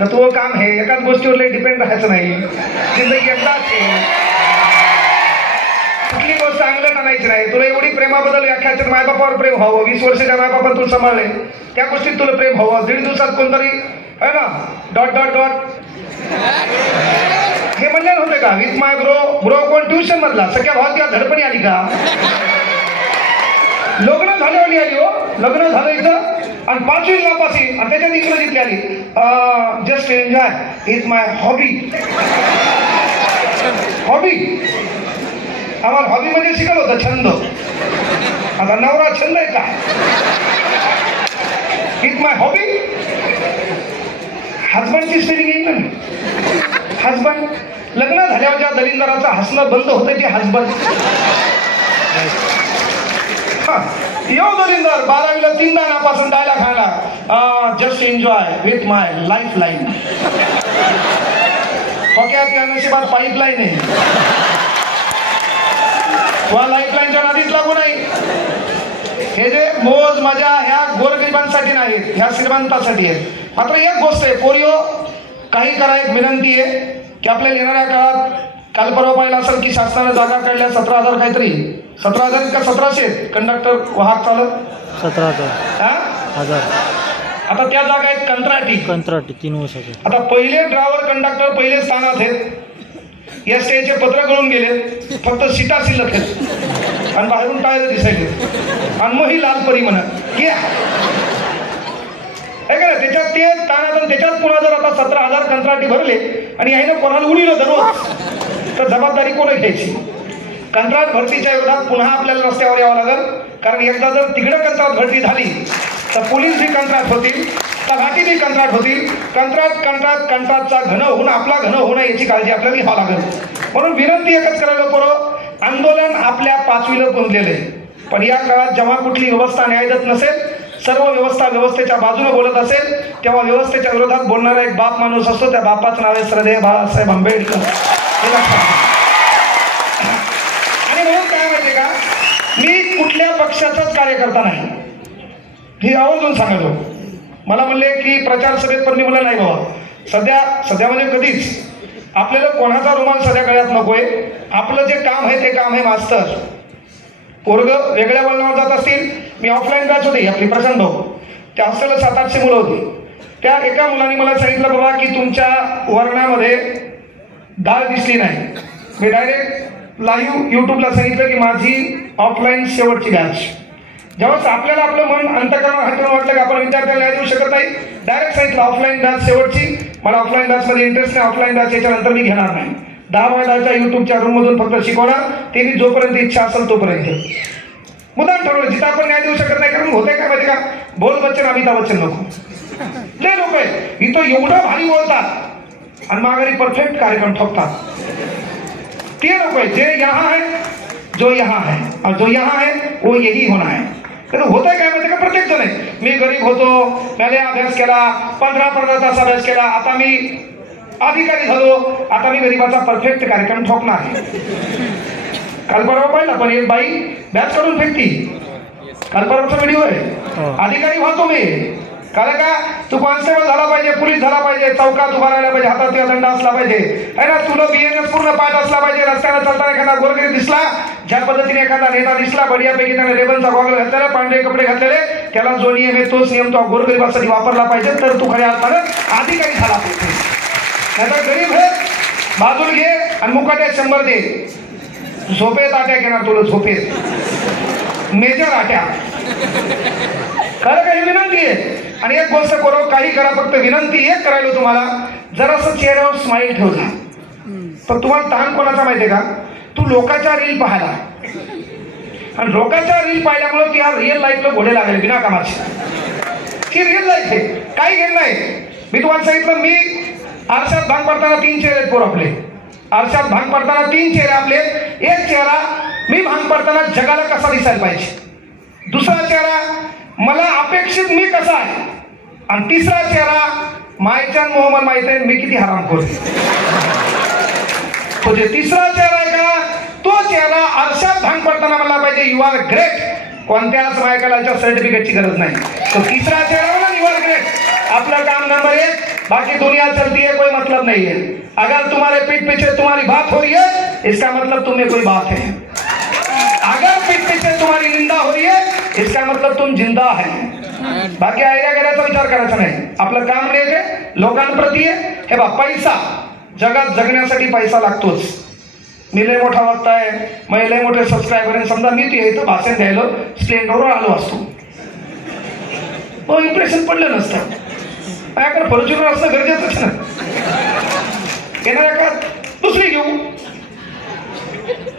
तर तो काम आहे, एकाच गोष्टीवर डिपेंड राहायचं नाही. जिंदगी एकदाच आहे. कुठली गोष्ट अंगलट आणायची नाही. तुला एवढी प्रेमाबद्दल व्याख्याचं मायबापावर प्रेम व्हावं. 20 वर्षाच्या मायबापानं तुला सांभाळले, त्या गोष्टीत तुला प्रेम व्हावं. 1.5 दिवसात कोणतरी है ना डॉट हे म्हणले होते का? विथ माय ब्रो कोण? ट्युशन मधला. सगळ्या भावात किंवा धडपणी आली का? लग्न झाल्यावर आली हो. लग्न झालं इथं आणि 5वी नापासी आणि त्याच्यात इंग्रजीतली आली. Just enjoy is my hobby. आम्हाला हॉबी म्हणजे शिकवलं होतं छंद. आता नवरा छंद आहे का? Is my hobby. हजबंडची स्पेलिंग येईल ना. हजबंड. लग्न झाल्यावर ज्या दलिंदराचं हसणं बंद होतं ते हजबंड. यो दलिंदर 12वीला 3दा नापासून डायला खायला. Just enjoy with my life line. Okay त्या नशिबात पाईपलाईन आहे. वा लाईफ लाईनच्या नादीच लागू नाही. हे जे मोज मजा ह्या गोरगरिबांसाठी नाहीत, ह्या श्रीमंतासाठी आहेत. मात्र एक गोष्ट आहे पोरिओ, काही करा. एक विनंती आहे की आपल्याला येणाऱ्या काळात, काल परवा पाहिलं असेल की शासनाने जागा काढल्या 17,000 काहीतरी. 17,000 का 1,700 कंडक्टर वाहक चालक 17,000. आता त्या जागा आहेत कंत्राटी 3 वर्षाचे. आता पहिले ड्रायव्हर कंडक्टर पहिले स्थानात आहेत. या स्टेजचे पत्र गळून गेले, फक्त सीटा शिल्लक आहेत आणि बाहेरून टायर दिसायचे. आणि मग ही लालपरी म्हणत घ्या का त्याच्यात ते तानात. त्याच्यात पुन्हा जर आता 17,000 कंत्राटी भरले आणि याने कोणाला उडीलं दररोज, तर जबाबदारी कोण घ्यायची? कंत्राट भरतीच्या विरोधात पुन्हा आपल्याला रस्त्यावर यावं लागेल. कारण एकदा जर तिकडे कंत्राट भरती झाली तर पोलीस बी कंत्राट होतील, तर घाटी बी कंत्राट होतील. कंत्राटचा घन होऊन आपला घन होणं याची काळजी आपल्याला घ्यावं लागेल. म्हणून विनंती एकच करायला पोरं, आंदोलन आपल्या 5वीला पोहोचलेलं आहे. पण या काळात जेव्हा कुठली व्यवस्था न्यायदेत नसेल, सर्व व्यवस्था व्यवस्थेच्या बाजूने बोलत असेल, तेव्हा व्यवस्थेच्या विरोधात बोलणारा एक बाप माणूस असतो. त्या बापाचं नाव आहे श्रद्धेय बाळासाहेब आंबेडकर. हे लक्षात. आणि म्हणून काय माहिती का, मी कुठल्या पक्षाचाच कार्यकर्ता नाही, हे आवर्जून सांगतो. मला म्हणले की प्रचार सभेत पण मी म्हणलं नाही बाबा, सध्या म्हणजे कधीच आपल्याला कोणाचा रुमाल सध्या गळ्यात नकोय. आपलं जे काम आहे ते काम आहे मास्तर. पोरग वेगळ्या वळणावर जात असतील. मी ऑफलाईन बॅच होती आपली प्रशांत भाऊ, त्या हॉस्टेलला 700-800 मुलं होती. त्या एका मुलाने मला सांगितलं बाबा की तुमच्या वर्णामध्ये डाळ दिसली नाही. मी डायरेक्ट लाईव्ह यूट्यूबला सांगितलं की माझी ऑफलाईन शेवटची बॅच. जेव्हा आपल्याला आपलं मन अंतकरणात हटवून वाटलं की आपण विद्यार्थ्याला न्याय देऊ शकत नाही, डायरेक्ट सांगितलं ऑफलाईन बॅच शेवटची. मला ऑफलाईन बॅचमध्ये इंटरेस्ट नाही, ऑफलाईन बॅच याच्यानंतर मी घेणार नाही. 10 यूट्यूबच्या रूममधून फक्त शिकवणार, त्यांनी जोपर्यंत इच्छा असेल तोपर्यंत. मुद्दाम ठरवलं जिथं आपण न्याय देऊ शकत नाही. कारण होतंय काय माहिती का, बोल बच्चन अमिताभ बच्चन नको. लय लोक आहे इथं एवढं भारी बोलतात आणि माघारी परफेक्ट कार्यक्रम ठोकतात. ते लोक आहे जे यहाँ है, जो यहाँ है, और जो यहाँ है वो यही होना है. तर होतंय काय माहिती का, प्रत्येक जण आहे. मी गरीब होतो, मैंने अभ्यास केला, 15 तास अभ्यास केला, आता मी अधिकारी झालो, आता मी गरीबाचा परफेक्ट कार्यक्रम ठोकणार आहे. काल परवा पाहिला पण एक बाई बॅच काढून फेकती. काल परवाचा व्हिडिओ आहे. अधिकारी व्हा मी. कारण का तू कॉन्स्टेबल झाला पाहिजे, पोलीस झाला पाहिजे, चौकात उभा राहिला पाहिजे, हातात तुझा दंड असला पाहिजे है ना. तुला BNS पूर्ण पाठ असला पाहिजे. रस्त्याला चालताना एखादा गोरगरीब दिसला, ज्या पद्धतीने एखादा नेता दिसला बढियापैकी त्याने रेबनचा गॉगल घातलेला, पांढरे कपडे घातलेले, त्याला जो नियम आहे तोच नियम तो गोरगरिबासाठी वापरला पाहिजे, तर तू खऱ्या अर्थानं अधिकारी झाला पाहिजे. नाहीतर गरीब आहे, बाजूला घे आणि मुकाट्यात 100 दे. झोपेत आट्या घेणार तुला, झोपेत मेजर आट्या. खरं काही विनंती आहे. आणि एक गोष्ट करो, काही करा, फक्त विनंती एक करायला तुम्हाला, जरासं चेहऱ्यावर स्माईल ठेव जा. तर तुम्हाला ताण कोणाचा माहितीये का, तू लोकांच्या रील पाहायला आणि लोकांच्या रील पाहिल्यामुळे ती या रिअल लाईफला घोडे लागले बिना कामाची. ती रिअल लाईफ आहे, काही घेण नाही. मी तुम्हाला सांगितलं, मी आरशात भांग पडताना 3 चेहरे पोर आपले. आरशात भांग पडताना 3 चेहरे आपले. एक चेहरा मी भांग पडताना जगाला कसा दिसायला पाहिजे, दुसरा चेहरा मला अपेक्षित मी कसा आहे, आणि तिसरा चेहरा मायच्या मोहम्मद माहित आहे मी किती हराम करतो. तो जे तिसरा चेहरा आहे का, तो चेहरा आरशात भांग पडताना मला पाहिजे यू आर ग्रेट. कोणत्याच मायकालाच्या सर्टिफिकेटची गरज नाही. तो तिसरा चेहरा मला यू आर ग्रेट. आपलं काम नंबर 1, बाकी दुनिया चलती है, कोई मतलब नहीं है. अगर तुम्हारे पीठ पीछे तुम्हारी बात हो रही है, इसका मतलब तुम्हें कोई बात है. अगर पीठ पीछे तुम्हारी निंदा हो रही है, इसका मतलब तुम जिंदा है. बाकी आयडिया करायचा विचार करायचा नाही. आपलं काम नाही आहे, लोकांप्रती आहे. हे बा, पैसा जगात जगण्यासाठी पैसा लागतोच. मी लय मोठा वक्ता आहे, मला लय मोठे सबस्क्रायबर आहे, समजा मी इथं भाषण द्यायला स्प्लेंडरवर आलो असतो, तो इम्प्रेशन पडलं नसतं. माझ्याकडे फॉर्च्युनर असणं गरजेचंच ना. येणाऱ्या काळात दुसरी घेऊ.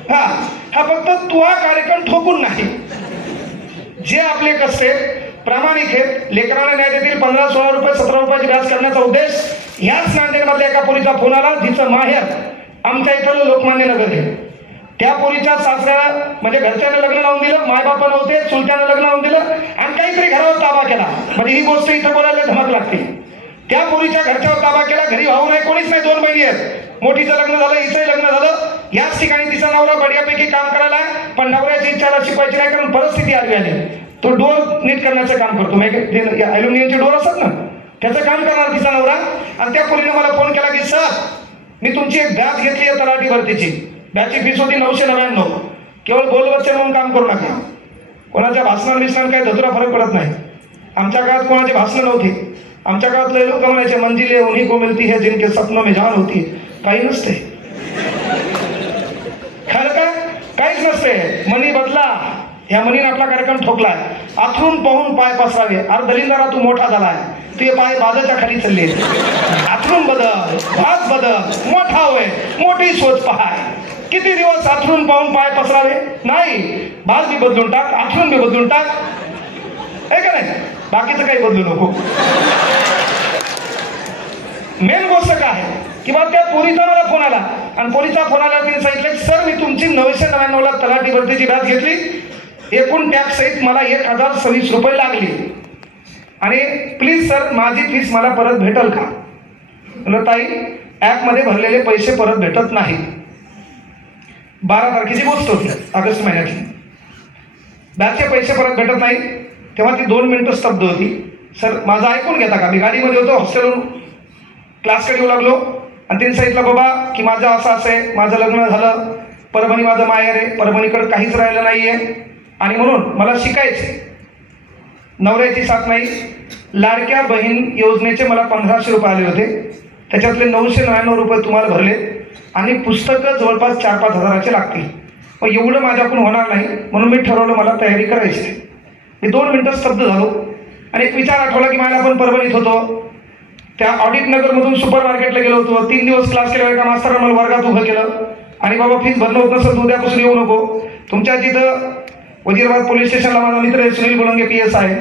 हा फक्त तुझा कार्यक्रम ठोकून नाही. जे आपले कष्ट प्रामाणिक आहेत, लेकराला न्याय देतील. 15-16 रुपये 17 रुपयाची व्याज करण्याचा उद्देश. ह्याच नांदेडमधल्या एका पोरीचा फोन आला, जिचं माहेर आमच्या इथलं लोकमान्य नगर आहे. त्या पोरीच्या सासऱ्याला म्हणजे घरच्यानं लग्न लावून दिलं, मायबापा नव्हते, चुलत्यानं लग्न लावून दिलं आणि काहीतरी घरावर ताबा केला. म्हणजे ही गोष्ट इथं बोलायला धमक लागते. त्या पोरीच्या घरच्यावर ताबा केला. घरी भाऊ नाही, कोणीच नाही, 2 बहिणी आहेत. मोठीचं लग्न झालं, हिचंही लग्न झालं. याच ठिकाणी तिचा नवरा बढियापैकी काम करायला, पण नवऱ्याची इच्छा शिकवायची नाही, कारण परिस्थिती आली आली. तो डोर नीट करण्याचं काम करतो. ॲल्युमिनियमचे डोर असतात ना, त्याचं काम करणार तिचा नवरा. आणि त्या पोरीने मला फोन केला की सर, मी तुमची एक बॅच घेतली आहे तलाठी भरतीची. बॅचची फीस होती 999. केवळ बोलबच्चे म्हणून काम करू नका. कोणाच्या भाषणात काही धतुरा फरक पडत नाही. आमच्या काळात कोणाची भाषणं नव्हती. आमच्या काळात लय लोक म्हणायचे मंजिले उन्हीं को मिलती है जिनके सपनों में जान होती. काही नसते. खरं का काहीच नसते. मनी बदला. ह्या मनीने आपला कार्यक्रम ठोकलाय. आथरून पाहून पाय पसरावे. अरे दलिंदारा तू मोठा झालाय, तुझे पाय बाजाच्या खाली चालले. आथरून बदल, भाग बदल, मोठा होय, मोठी सोच पहाय. किती दिवस आथरून पाहून पाय पसरावे? नाही, भाग बी बदलून टाक, आथरून बी बदलून टाक, आहे का नाही? बाकीचं काही बदलू नको. मेन गोष्ट काय आहे किंवा त्या पोरीचा मला फोन आला आणि पोरीचा फोन आला, तिने सांगितलं सर मी तुमची 999ला तलाठी भरतीची बॅच घेतली. एकूण टॅक्स सहित मला 1026 रुपये लागली आणि प्लीज सर माझी फीस मला परत भेटल का? म्हणलं ताई ॲपमध्ये भरलेले पैसे परत भेटत नाही. 12 तारखेची गोष्ट होती, ऑगस्ट महिन्यातली. बॅचचे पैसे परत भेटत नाही. तेव्हा ती 2 मिनिटं स्तब्ध होती. सर माझं ऐकून घेता का? मी गाडीमध्ये होतो, हॉस्टेलवरून क्लासकडे येऊ लागलो आणि त्यांनी सांगितलं बाबा की माझं असं आहे, माझं लग्न झालं, परभणी माझं माहेर आहे, परभणीकडे काहीच राहिलं नाही आहे आणि म्हणून मला शिकायचं, नवऱ्याची साथ नाही. लाडक्या बहीण योजनेचे मला 1500 रुपये आले होते, त्याच्यातले 999 रुपये तुम्हाला भरले आणि पुस्तकं जवळपास 4-5 हजाराचे लागतील. पण एवढं माझ्याकडून होणार नाही, म्हणून मी ठरवलं मला तयारी करायची. मी 2 मिनटं स्तब्ध झालो आणि एक विचार आठवला की मला आपण परभणीत होतो, त्या ऑडिट नगरमधून सुपर मार्केटला गेलो होतो. 3 दिवस क्लास केला, एका मास्तरानं मला वर्गात उभं केलं आणि बाबा फीस भरणं होत नसेल तर उद्यापासून येऊ नको. तुमच्या तिथं वजीराबाद पोलीस स्टेशनला माझा मित्र आहे सुनील बोलंगे PS आहे,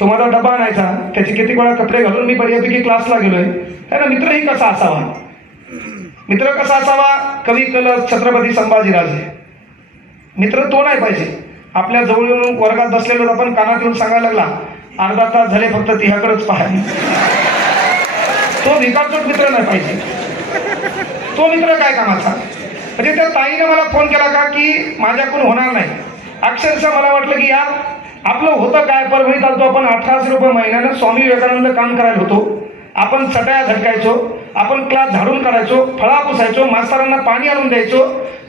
तो माझा डबा आणायचा, त्याचे किती वेळा कपडे घालून मी बऱ्यापैकी क्लासला गेलोय. त्याला मित्रही कसा असावा, मित्र कसा असावा, कवी कलर छत्रपती संभाजीराजे. मित्र तो नाही पाहिजे आपल्या जवळ येऊन वर्गात बसलेलो आपण कानात येऊन सांगायला लागला अर्धा तास झाले फक्त तिच्याकडेच पाहा, तो भिकारचोट मित्र नाही पाहिजे. तो मित्र काय कामाचा. म्हणजे त्या ताईने मला फोन केला का की माझ्याकडून होणार नाही. अक्षरशः मला वाटलं की यार आपलं होतं काय, परभणीत आलतो आपण 1800 रुपये महिन्यानं स्वामी विवेकानंद काम करायला होतो, आपण चटया झटकायचो, आपण क्लास झाडून काढायचो, फळा पुसायचो, मास्तरांना पाणी आणून द्यायचो.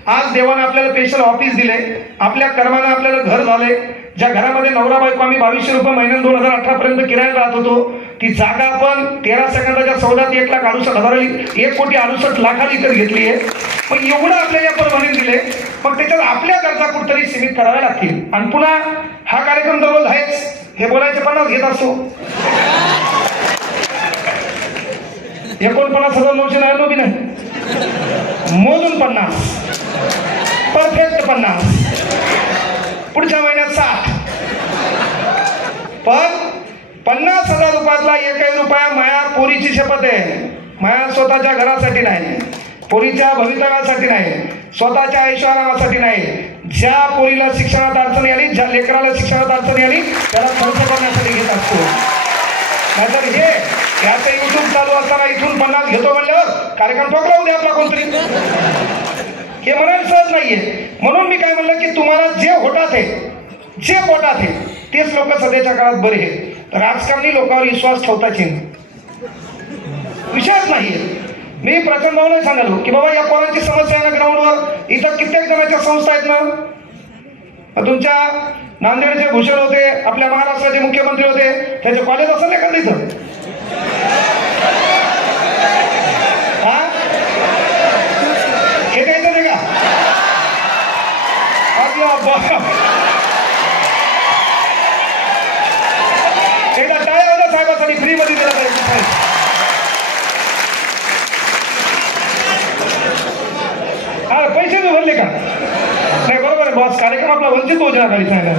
आज देवानं आपल्याला स्पेशल ऑफिस दिले, आपल्या कर्मानं आपल्याला घर झाले. ज्या घरामध्ये नवरा बायको आम्ही 2200 रुपये महिन्यानं 2018 पर्यंत किरायाला राहत होतो, ती जागा आपण 13 सेकंदाच्या सौद्यात 1,68,000 विकत घेतली आहे. पण एवढं आपल्या या परभणीत दिले, मग त्याच्यात आपल्या गरजा कुठतरी सीमित कराव्या लागतील. आणि पुन्हा हा कार्यक्रम दररोज आहेच, हे बोलायचे 50 घेत असतो. 49,999 बी नाही, मोजून 50, परफेक्ट 50, पुढच्या महिन्यात 60. पण 50,000 रुपयातला 1 रुपया माया पोरीची शपथ आहे, माया स्वतःच्या घरासाठी नाही, पोरीच्या भवितव्यासाठी नाही, स्वतःच्या ऐश्वर्यासाठी नाही. ज्या पोरीला शिक्षणात अडचणी आली, ज्या लेकराला शिक्षणात अडचणी आली त्याला खर्च करण्यासाठी घेत असतो. नाहीतर हे याचं युट्यूब चालू असताना इथून 50 घेतो म्हणल्यावर कार्यक्रम ठोकला होते आपला कोणतरी, हे म्हणायला सहज नाहीये. म्हणून मी काय म्हणलं की तुम्हाला जे होतात आहे, जे पोटात आहे तेच लोक सध्याच्या काळात बरे आहेत. राजकारणी लोकांवर विश्वास ठेवताच विषयच नाहीये. मी प्रचंड भावने सांगालो की बाबा या पोरांची समस्या आहे ना ग्राउंडवर, इथं कित्येक जणांच्या संस्था आहेत ना. तुमच्या नांदेडचे भूषण होते, आपल्या महाराष्ट्राचे मुख्यमंत्री होते, त्याचे कॉलेज असेल एखादं इथं. हा हे द्यायचं नाही का. एकदा टाळ्या होत्या साहेबांसाठी फ्री मध्ये दिला पाहिजे. हा पैसे बी भरले का नाही. बरोबर आहे बॉस, कार्यक्रम आपला वंचित बहुजन आघाडीचा आहे ना,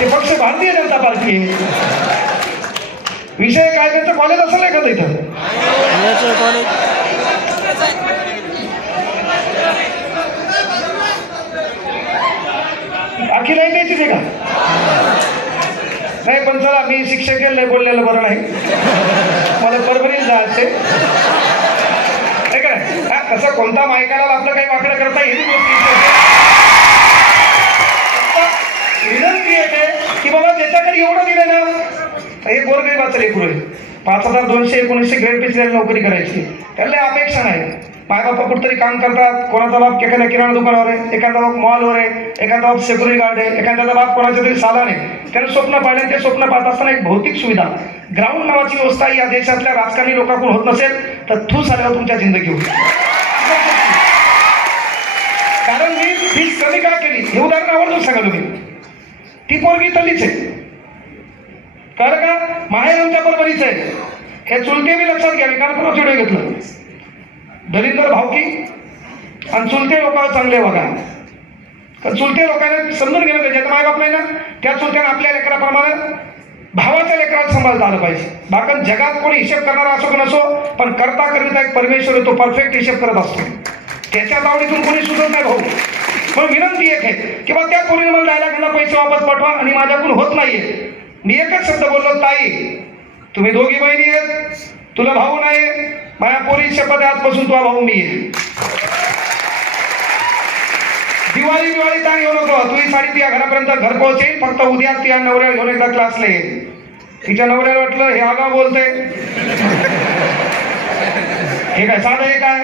ते पक्ष भारतीय जनता पार्टी आहे. विषय काय त्यांचं कॉलेज असेल एखादं इथं. अखिल आहे द्यायची का नाही. पण चला मी शिक्षक बोललेलं बरं नाही, मला परभणीत जायचे काय. हा कसं कोणता मायकाला आपलं काही वाकडं करता येईल. विनंती आहे की बाबा ज्याच्याकडे एवढं दिलं ना, हे गोरगरीबाचं लेकरू आहे, 5,219 ग्रेड पिसलेली नोकरी करायची, त्याला अपेक्षा नाही. मायबापा कुठतरी काम करतात, कोणाचा बाप एखाद्या किराणा दुकानावर आहे, एखादा बाप मॉलवर आहे, एखादा बाप सिक्युरिटी गार्ड आहे, एखाद्याचा बाप कोणाच्या तरी सालान आहे. त्याने स्वप्न पाहिले, ते स्वप्न पाहत असताना एक भौतिक सुविधा ग्राउंड नावाची व्यवस्था या देशातल्या राजकारणी लोकांकडून होत नसेल तर थूस आल्यावर तुमच्या जिंदगीवर. कारण मी फीस कमी का केली हे उदाहरण आवडून सांगा तुम्ही. ती पोरगी तल्लीच आहे, कळलं का. माहेर आमच्या परभणीच आहे, हे चुलते मी लक्षात घ्यावे. कारण पुन्हा व्हिडिओ घेतलं, दलिंदर भावकी आणि चुलते लोकांवर चांगले बघा. कारण चुलते लोकांना समजून घेणं पाहिजे, ज्याचा मायबाप नाही ना त्या चुलत्यानं आपल्या लेकराप्रमाणे भावाच्या लेकराला सांभाळता आलं पाहिजे. बाकी जगात कोणी हिशेब करणारा असो की नसो, पण करता करिता एक परमेश्वर आहे, तो परफेक्ट हिशेब करत असतो. त्याच्या तावडीतून कोणी सुधरत नाही भाऊ. पण विनंती एक आहे की बा त्या पोरीने मला डायलॉगला पैसे वापस पाठवा आणि माझ्याकडून होत नाहीये. मी एकच शब्द बोललो, ताई तुम्ही दोघी बहिणी आहेत, तुला भाऊ नाही, माझ्या पोरी शपथ आजपासून तुझा भाऊ मी आहे. दिवाळी ताण घेऊ नको, तुझी साडी तिच्या घरापर्यंत घर पोहोचेल. फक्त उद्या तिच्या नवऱ्या घेऊन एकदा क्लासला येईल. तिच्या नवऱ्याला वाटलं हे आगाव बोलतंय, हे काय साधं आहे काय?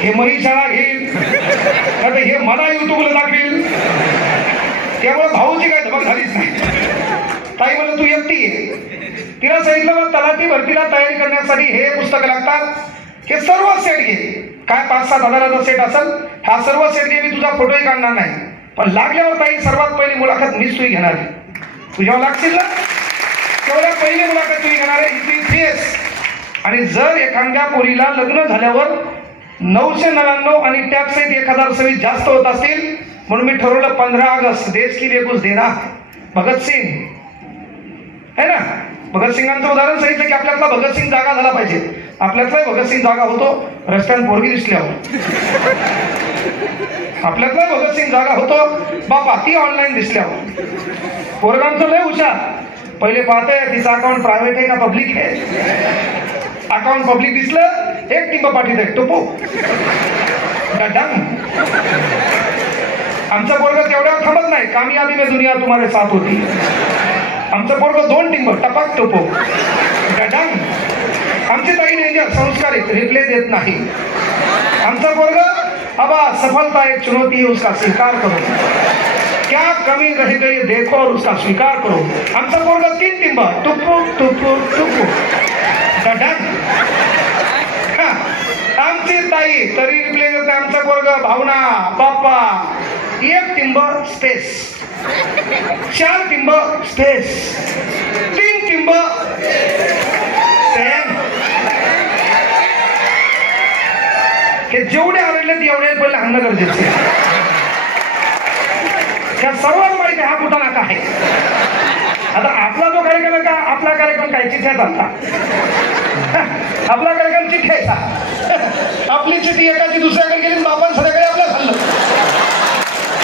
हे मही शाळा घेईल तर हे मला युट्यूबला दाखवेल. त्यामुळे भाऊची काय धमक झालीच नाही. ताई म्हणून तू एकटी आहे. तिला सांगितलं मग तलाठी भरतीला तयारी करण्यासाठी हे पुस्तकं लागतात. हे सर्व सेट घे. काय 5-7 हजाराचा सेट असेल. हा सर्व सेट घे. मी तुझा फोटोही काढणार नाही, पण लागल्यावर ताई सर्वात पहिली मुलाखत मीच तुझी घेणार आहे. तुझ्यावर लागशील ना, तेवढ्या पहिली मुलाखत तुझी घेणार आहे. इथली फेस. आणि जर एखाद्या पोरीला लग्न झाल्यावर 999 आणि टॅक्स 1026 जास्त होत असतील, म्हणून मी ठरवलं 15 ऑगस्ट देश की लिए कुछ देना. भगतसिंग है ना, भगतसिंगांचं उदाहरण सांगितलं की आपल्यातला भगतसिंग जागा झाला पाहिजे. आपल्यातलाही भगतसिंग जागा होतो रस्त्यानं पोरगी दिसल्यावर. आपल्यातलाही भगतसिंग जागा होतो बापा ती ऑनलाईन दिसल्यावर. पोरगांचं लय हुशार. पहिले पाहते तिचं अकाउंट प्रायव्हेट आहे का पब्लिक आहे. अकाउंट पब्लिक दिसलं एक टिंब पाठीत आहे टोपो डंग. आमचं पोरग तेवढ्यावर थांबत नाही. कामयाबी में दुनिया तुम्हारे साथ होती. आमचं पोरग 2 टिंब टपक टोपो डंग. आमची ताई डेंजर संस्कारित रिप्ले देत नाही. आमचं पोरग अबा सफलता एक चुनौती है उसका स्वीकार करो. क्या कमी रह गई देखो और उसका स्वीकार करो. आमचं पोरग 3 टिंब टुपू टुपू टुपू डंग. आमची ताई तरी रिप्ले देते. आमचं पोरग भावना बाप्पा 1 टिंब स्पेस, 4 टिंब स्पेस, 3 टिंब सेम. हे जेवढे आवडले तेवढे पहिले आणणं गरजेचं आहे. त्या सर्वात माहिती हा कुठं नाका आहे. आता आपला जो कार्यक्रम का आपला कार्यक्रम काय चिठ्ठ्या चालता. आपला कार्यक्रम चिठ्ठ्याचा. आपली चिठ्ठी एकाची दुसऱ्याकडे गेली बापान सगळ्याकडे आपल्या खाल्लं.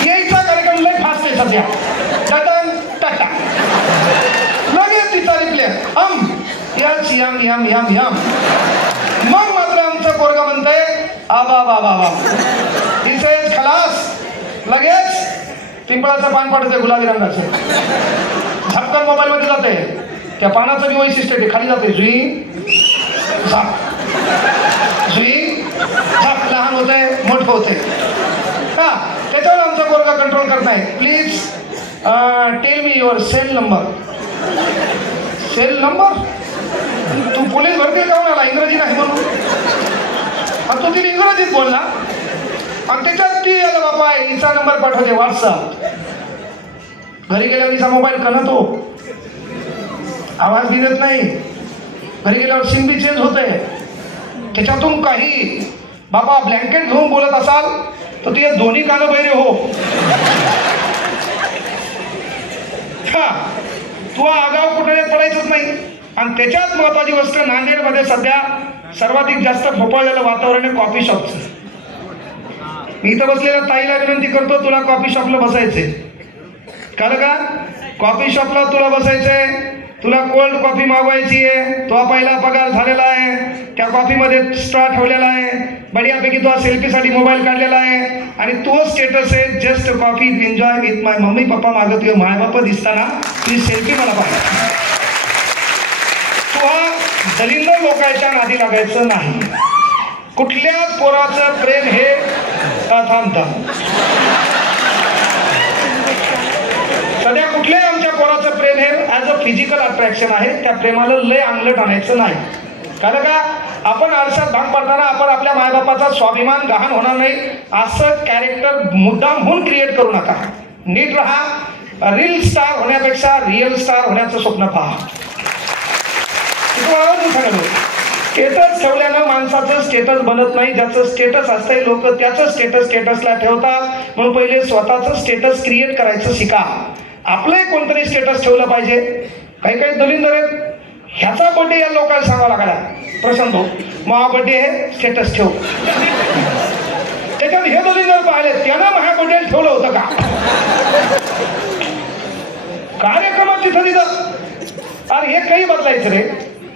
यायचा कार्यक्रम लय फास्ट आहे सध्या. टटन टटा लगेच तिचा रिप्ले यच यम यम यम यम. मग मात्र आमचं पोरगा म्हणतंय आबा बाबा बाबा तिथेच खलास. लगेच पिंपळाचं पान पाठवते गुलाबी रंगाचं. झपकन मोबाईल मध्ये जाते. त्या पानाचं बी वैशिष्ट्य ते खाली जाते. जुई झाप जुई झाप. लहान होते मोठं होते. हा त्याच्यावर आमचा पोरगा कंट्रोल करत नाही. Please tell me your cell number. Cell number. तू पोलीस भरती जाऊन आला इंग्रजी नाही म्हणून. आणि तू तिने इंग्रजीत बोलला आणि त्याच्यात ती आला बापा हिचा नंबर पाठवते व्हॉट्सअप. घरी गेल्यावर तिचा मोबाईल कणतो. आवाज बी देत नाही. घरी गेल्यावर सिम बी चेंज होते. त्याच्यातून काही बाबा ब्लँकेट घेऊन बोलत असाल तर तुझे दोन्ही कानं बहिरे हो. हा तू आगाव कुठे पडायचंच नाही. आणि त्याच्यात महत्वाची गोष्ट नांदेडमध्ये सध्या सर्वाधिक जास्त फोपाळलेलं वातावरण आहे कॉफी शॉपचं. मी इथं बसलेल्या ताईला विनंती करतो तुला कॉफी शॉपला बसायचंय. कळलं का? कॉफी शॉपला तुला बसायचंय. तुला कोल्ड कॉफी मागवायची आहे. तो पहिला पगार झालेला आहे. त्या कॉफीमध्ये स्ट्रॉ ठेवलेला आहे. बढियापैकी तो सेल्फीसाठी मोबाईल काढलेला आहे आणि तो स्टेटस आहे just coffee enjoy with my mummy papa. मागं तुझे माय बाप्पा दिसताना तुझी सेल्फी मला पाहिजे. तू दलिंद लोकांच्या नादी लागायचं नाही. कुठल्याच पोराचं प्रेम हे थांबतं. सध्या कुठल्याही आमच्या पोराचं प्रेम हे ॲज अ फिजिकल अट्रॅक्शन आहे. त्या प्रेमाला लय अंगलट आणायचं नाही. कारण का आपण आरशात भाग पडताना आपण आपल्या मायबापाचा स्वाभिमान गहाण होणार नाही असं कॅरेक्टर मुद्दाम होऊन क्रिएट करू नका. नीट राहा. रील स्टार होण्यापेक्षा रिअल स्टार होण्याचं स्वप्न पहा. स्टेटस ठेवल्यानं माणसाचं स्टेटस बनत नाही. ज्याचं स्टेटस असतंय लोक त्याचं स्टेटसला ठेवतात. म्हणून पहिले स्वतःचं स्टेटस क्रिएट करायचं शिका. आपलंही कोणतरी स्टेटस ठेवलं पाहिजे. काही काही दलिंदर आहेत. ह्याचा बर्थडे या लोकांना सांगावं लागला. प्रसन्न हो मग बर्थडे आहे स्टेटस ठेव. त्याच्यात हे दलिंदर पाहिले त्यानं माझ्या बर्थडे ठेवलं होतं का कार्यक्रमात तिथं तिथं. अरे हे काही बदलायचं रे.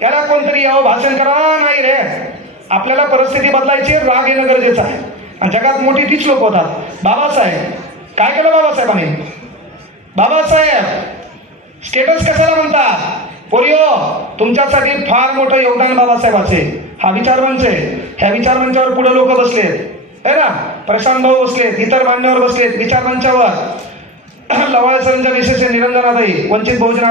याला कोणतरी यावं भाषण करा नाही रे. आपल्याला परिस्थिती बदलायची. राग येणं गरजेचं आहे. आणि जगात मोठी तीच लोक होतात. बाबासाहेब काय केलं बाबासाहेबांनी. बाबासाहेब स्टेटस कशाला म्हणतात. पोरियो तुमच्यासाठी फार मोठं योगदान बाबासाहेबाचे. हा विचारमंच आहे. ह्या विचारमंचावर पुढे लोक बसलेत है ना. प्रशांत भाऊ बसलेत, इतर मान्यवर बसलेत विचारमंचावर. लवाळ सरांच्या विशेष निरंजनाताई, वंचित बहुजन